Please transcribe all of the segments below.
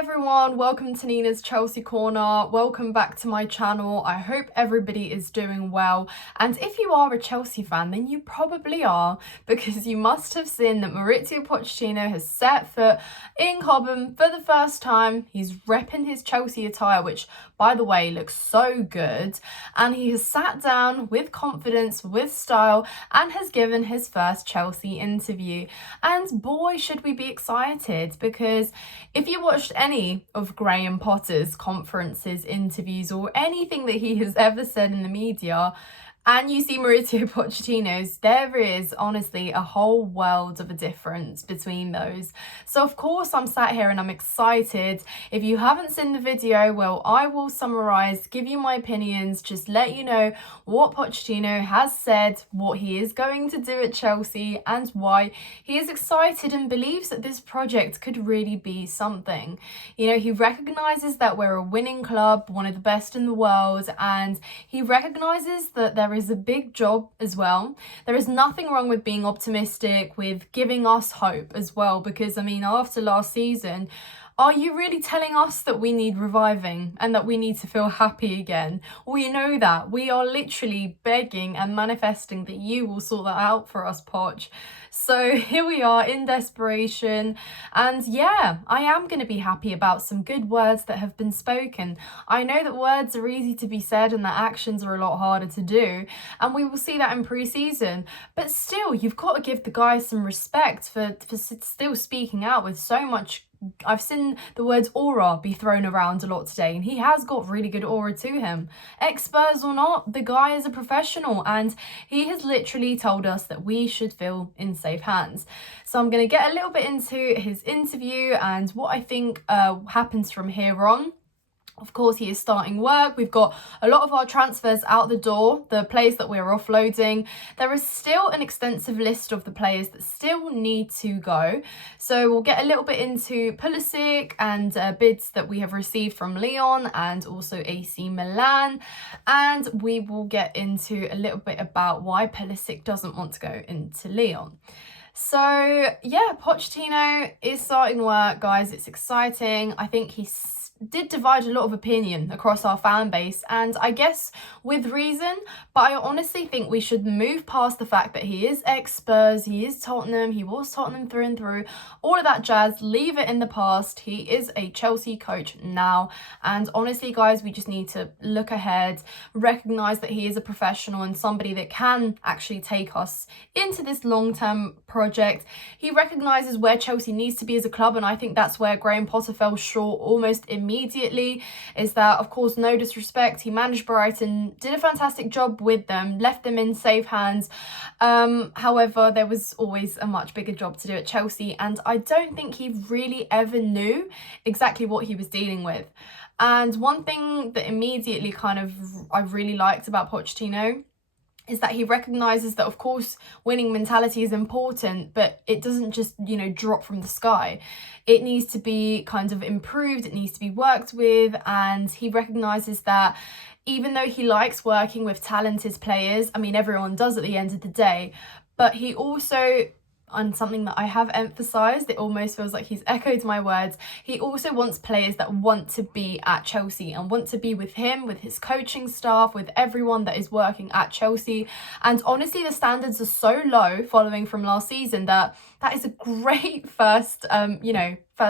everyone, welcome to Nina's Chelsea Corner. Welcome back to my channel. I hope everybody is doing well, and if you are a Chelsea fan, then you probably are, because you must have seen that Mauricio Pochettino has set foot in Cobham for the first time. He's repping his Chelsea attire, which by the way looks so good, and he has sat down with confidence, with style, and has given his first Chelsea interview. And boy, should we be excited, because if you watched any of Graham Potter's conferences, interviews, or anything that he has ever said in the media, and you see Mauricio Pochettino's, there is honestly a whole world of a difference between those. So of course I'm sat here and I'm excited. If you haven't seen the video, well, I will summarise, give you my opinions, just let you know what Pochettino has said, what he is going to do at Chelsea, and why he is excited and believes that this project could really be something. You know, he recognises that we're a winning club, one of the best in the world, and he recognises that there is a big job as well. There is nothing wrong with being optimistic, with giving us hope as well, because I mean, after last season, are you really telling us that we need reviving and that we need to feel happy again? We know that. We are literally begging and manifesting that you will sort that out for us, Poch. So here we are in desperation, and yeah, I am going to be happy about some good words that have been spoken. I know that words are easy to be said and that actions are a lot harder to do, and we will see that in pre-season, but still, you've got to give the guys some respect for still speaking out with so much. I've seen the words aura be thrown around a lot today, and he has got really good aura to him. Ex-Spurs or not, the guy is a professional, and he has literally told us that we should feel in safe hands. So I'm going to get a little bit into his interview and what I think happens from here on. Of course, he is starting work. We've got a lot of our transfers out the door, the players that we're offloading. There is still an extensive list of the players that still need to go. So we'll get a little bit into Pulisic and bids that we have received from Lyon and also AC Milan. And we will get into a little bit about why Pulisic doesn't want to go into Lyon. So yeah, Pochettino is starting work, guys. It's exciting. I think did divide a lot of opinion across our fan base, and I guess with reason, but I honestly think we should move past the fact that he is ex-Spurs, he is Tottenham, he was Tottenham through and through, all of that jazz, leave it in the past. He is a Chelsea coach now, and honestly guys, we just need to look ahead, recognise that he is a professional and somebody that can actually take us into this long-term project. He recognises where Chelsea needs to be as a club, and I think that's where Graham Potter fell short almost immediately, is that, of course, no disrespect, he managed Brighton, did a fantastic job with them, left them in safe hands. However, there was always a much bigger job to do at Chelsea, and I don't think he really ever knew exactly what he was dealing with. And one thing that immediately I really liked about Pochettino is that he recognises that, of course, winning mentality is important, but it doesn't just, you know, drop from the sky. It needs to be kind of improved, it needs to be worked with, and he recognises that even though he likes working with talented players, I mean, everyone does at the end of the day, but he also, and something that I have emphasised, it almost feels like he's echoed my words, he also wants players that want to be at Chelsea and want to be with him, with his coaching staff, with everyone that is working at Chelsea. And honestly, the standards are so low following from last season that is a great first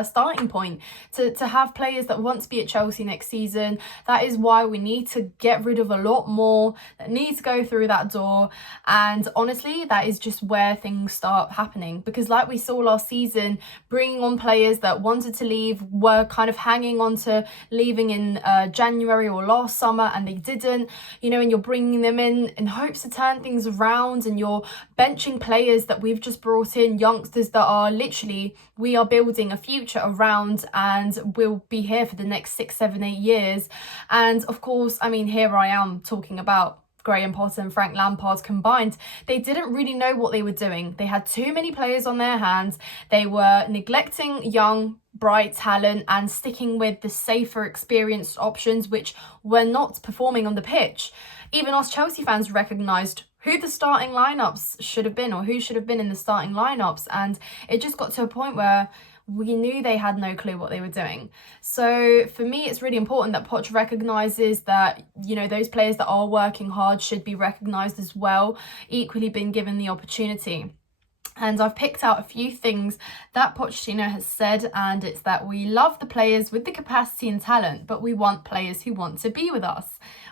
starting point to have players that want to be at Chelsea next season. That is why we need to get rid of a lot more that need to go through that door, and honestly that is just where things start happening, because like we saw last season, bringing on players that wanted to leave, were kind of hanging on to leaving in January or last summer, and they didn't, you know, and you're bringing them in hopes to turn things around, and you're benching players that we've just brought in, youngsters that are literally, we are building a future around and will be here for the next 6, 7, 8 years. And of course, I mean, here I am talking about Graham Potter and Frank Lampard combined. They didn't really know what they were doing. They had too many players on their hands. They were neglecting young, bright talent and sticking with the safer, experienced options, which were not performing on the pitch. Even us Chelsea fans recognised who the starting lineups should have been, or who should have been in the starting lineups, and it just got to a point where we knew they had no clue what they were doing. So for me, it's really important that Poch recognises that, you know, those players that are working hard should be recognised as well, equally being given the opportunity. And I've picked out a few things that Pochettino has said, and it's that we love the players with the capacity and talent, but we want players who want to be with us.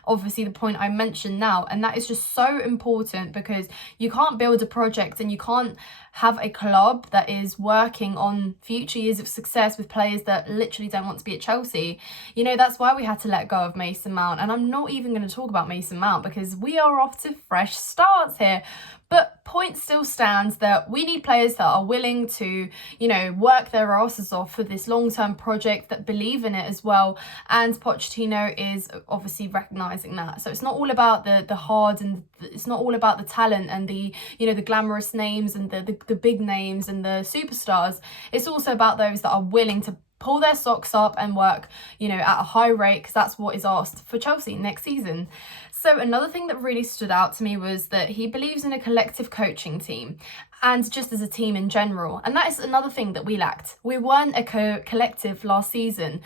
Obviously, the point I mentioned now, and that is just so important, because you can't build a project and you can't have a club that is working on future years of success with players that literally don't want to be at Chelsea. You know, that's why we had to let go of Mason Mount. And I'm not even going to talk about Mason Mount because we are off to fresh starts here. But point still stands that we need players that are willing to, you know, work their asses off for this long-term project, that believe in it as well. And Pochettino is obviously recognising that. So it's not all about the hard, and it's not all about the talent and the, you know, the glamorous names and the big names and the superstars. It's also about those that are willing to pull their socks up and work, you know, at a high rate, because that's what is asked for Chelsea next season. So another thing that really stood out to me was that he believes in a collective coaching team, and just as a team in general. And that is another thing that we lacked. We weren't a collective last season.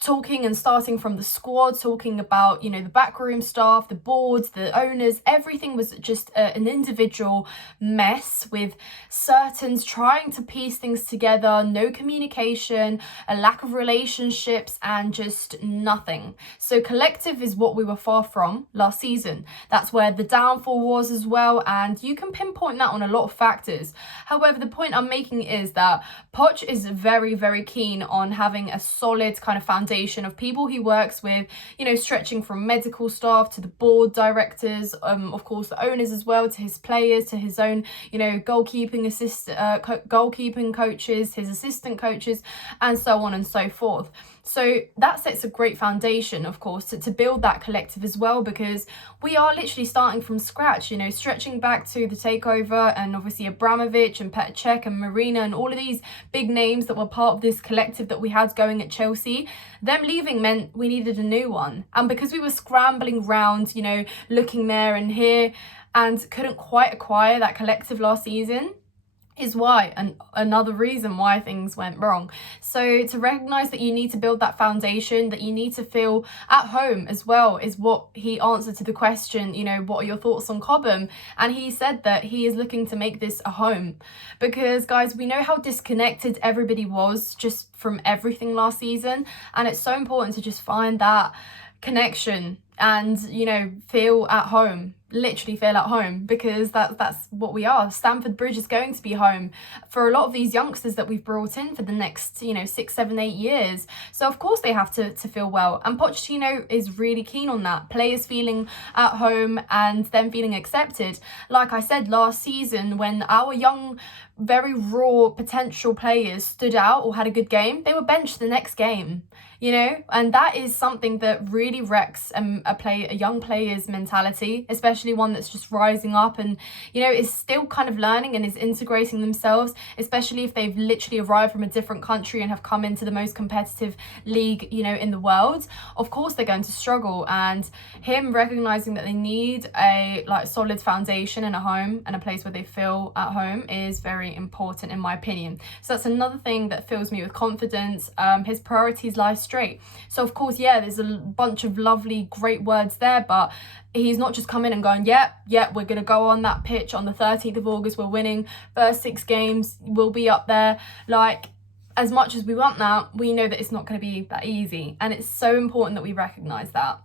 Talking and starting from the squad, talking about, you know, the backroom staff, the boards, the owners, everything was just an individual mess, with certain trying to piece things together, no communication, a lack of relationships, and just nothing. So collective is what we were far from last season. That's where the downfall was as well, and you can pinpoint that on a lot of factors. However, the point I'm making is that Poch is very, very keen on having a solid kind of foundation of people he works with, you know, stretching from medical staff to the board directors, of course the owners as well, to his players, to his own, you know, goalkeeping coaches, his assistant coaches, and so on and so forth. So that sets a great foundation, of course, to build that collective as well, because we are literally starting from scratch, you know, stretching back to the takeover, and obviously Abramovich and Petr Cech and Marina and all of these big names that were part of this collective that we had going at Chelsea. Them leaving meant we needed a new one. And because we were scrambling round, you know, looking there and here, and couldn't quite acquire that collective last season, is why, and another reason why things went wrong. So to recognize that you need to build that foundation, that you need to feel at home as well, is what he answered to the question, you know, what are your thoughts on Cobham? And he said that he is looking to make this a home, because guys, we know how disconnected everybody was just from everything last season, and it's so important to just find that connection and, you know, feel at home, literally feel at home, because that's what we are. Stamford Bridge is going to be home for a lot of these youngsters that we've brought in for the next, you know, 6, 7, 8 years. So of course they have to feel well, and Pochettino is really keen on that, players feeling at home and them feeling accepted. Like I said last season, when our young, very raw potential players stood out or had a good game, they were benched the next game, you know, and that is something that really wrecks a young player's mentality, especially one that's just rising up and, you know, is still kind of learning and is integrating themselves, especially if they've literally arrived from a different country and have come into the most competitive league, you know, in the world. Of course they're going to struggle, and him recognizing that they need a solid foundation and a home and a place where they feel at home is very important, in my opinion. So that's another thing that fills me with confidence. His priorities lie straight. So of course, yeah, there's a bunch of lovely, great words there, but he's not just come in and going, yeah, we're going to go on that pitch on the 13th of August, we're winning first 6 games, we'll be up there. Like, as much as we want that, we know that it's not going to be that easy, and it's so important that we recognize that.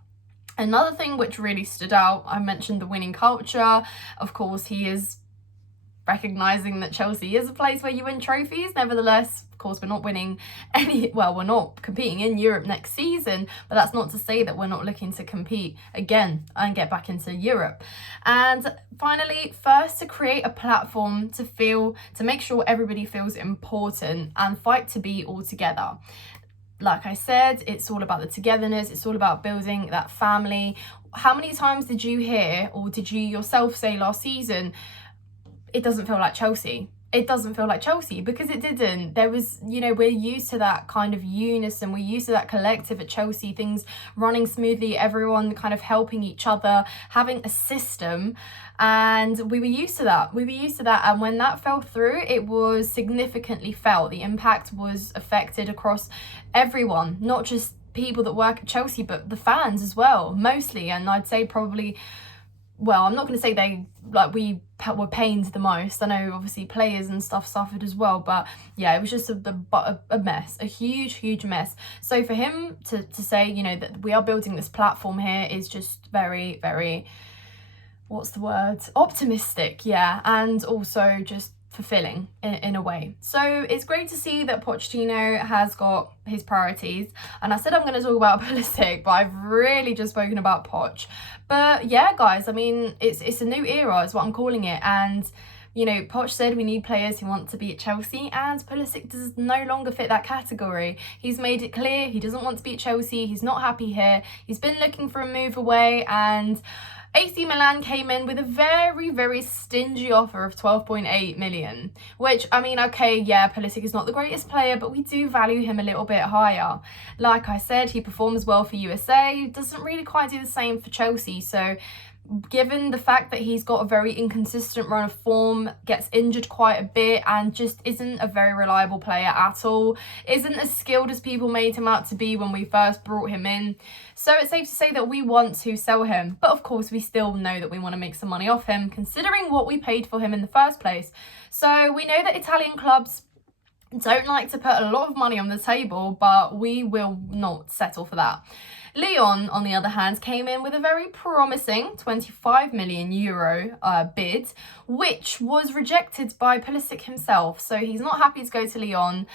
Another thing which really stood out, I mentioned the winning culture. Of course, he is recognising that Chelsea is a place where you win trophies. Nevertheless, of course, we're not winning we're not competing in Europe next season, but that's not to say that we're not looking to compete again and get back into Europe. And finally, first, to create a platform to make sure everybody feels important and fight to be all together. Like I said, it's all about the togetherness, it's all about building that family. How many times did you hear, or did you yourself say last season, it doesn't feel like Chelsea? it doesn't feel like Chelsea, because it didn't. There was, you know, we're used to that kind of unison, we're used to that collective at Chelsea, things running smoothly, everyone kind of helping each other, having a system, and we were used to that. And when that fell through, it was significantly felt. The impact was affected across everyone, not just people that work at Chelsea, but the fans as well, mostly. And I'd say probably, well, I'm not going to say we were pained the most. I know obviously players and stuff suffered as well, but yeah, it was just a mess, a huge mess. So for him to say, you know, that we are building this platform here is just very, very, what's the word, optimistic, yeah, and also just fulfilling in a way. So it's great to see that Pochettino has got his priorities, and I said I'm going to talk about Pulisic, but I've really just spoken about Poch. But yeah, guys, I mean, it's a new era is what I'm calling it, and you know, Poch said we need players who want to be at Chelsea, and Pulisic does no longer fit that category. He's made it clear he doesn't want to be at Chelsea, he's not happy here, he's been looking for a move away, and AC Milan came in with a very, very stingy offer of 12.8 million, which, I mean, okay, yeah, Pulisic is not the greatest player, but we do value him a little bit higher. Like I said, he performs well for USA, doesn't really quite do the same for Chelsea, so given the fact that he's got a very inconsistent run of form, gets injured quite a bit, and just isn't a very reliable player at all, isn't as skilled as people made him out to be when we first brought him in. So it's safe to say that we want to sell him, but of course we still know that we want to make some money off him, considering what we paid for him in the first place. So we know that Italian clubs don't like to put a lot of money on the table, but we will not settle for that. Lyon, on the other hand, came in with a very promising 25 million euro bid, which was rejected by Pulisic himself. So he's not happy to go to Lyon.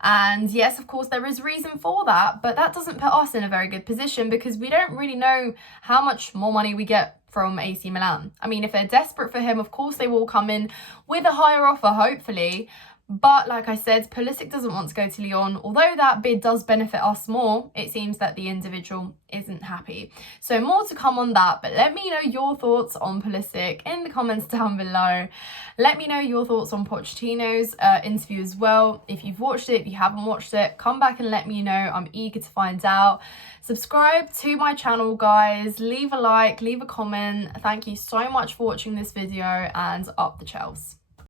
And yes, of course, there is reason for that, but that doesn't put us in a very good position, because we don't really know how much more money we get from AC Milan. I mean, if they're desperate for him, of course they will come in with a higher offer, hopefully. But like I said, Pulisic doesn't want to go to Lyon. Although that bid does benefit us more, it seems that the individual isn't happy. So more to come on that, but let me know your thoughts on Pulisic in the comments down below. Let me know your thoughts on Pochettino's interview as well. If you've watched it, if you haven't watched it, come back and let me know. I'm eager to find out. Subscribe to my channel, guys. Leave a like, leave a comment. Thank you so much for watching this video, and up the Chels.